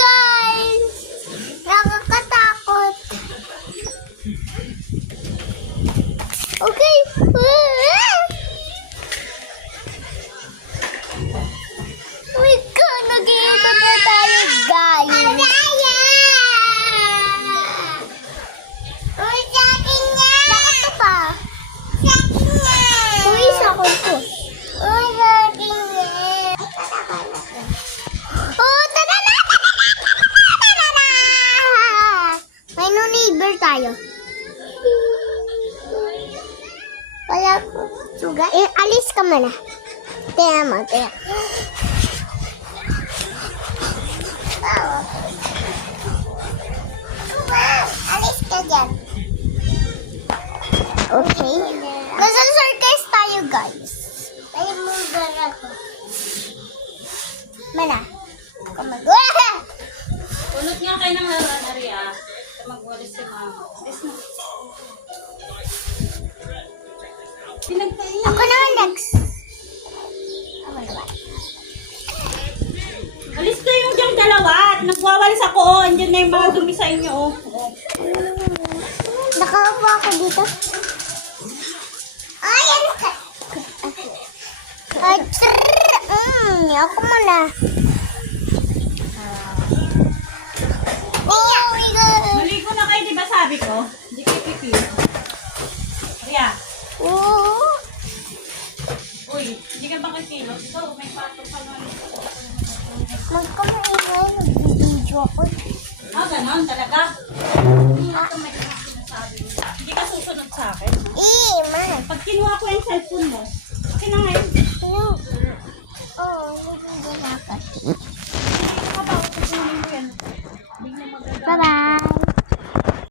Guys! Nakakatakot. Okay. Wait ka, nag-iikot na tayo, guys. Bakit pa? Uwis ako po. Oh, tara na! May no neighbor tayo. Wala po. Suga. Alis ka muna. Tingnan mo, tingnan. Alis ka dyan. Okay. Nasa circus tayo, guys. Tayo mo ako. Mana? Kumagawa! Punot nga kayo ng laruan, Aria. Magwalis si Mama. Pinagpain. Ako naman next. Ako naman. Alis na yung diyang dalawa at nagwawalis ako. Oh. Andiyan na yung mga dumi sa inyo. Oh. Nakaupo ako dito. Ay, ano ka? Ako muna. Oh my God. Maligo na kayo, di ba sabi ko? Hindi kayo pipi. Aria. Oo. Uy, hindi ka ba kikilos? Ito, may pato ka na. Magkamaingay, nag-video ako. Ah, ganon talaga? Hindi ka may sinasabi. Hindi ka susunod sa akin. Ma. Pag kinuha ko yung cellphone mo, okay na ngayon. Ano?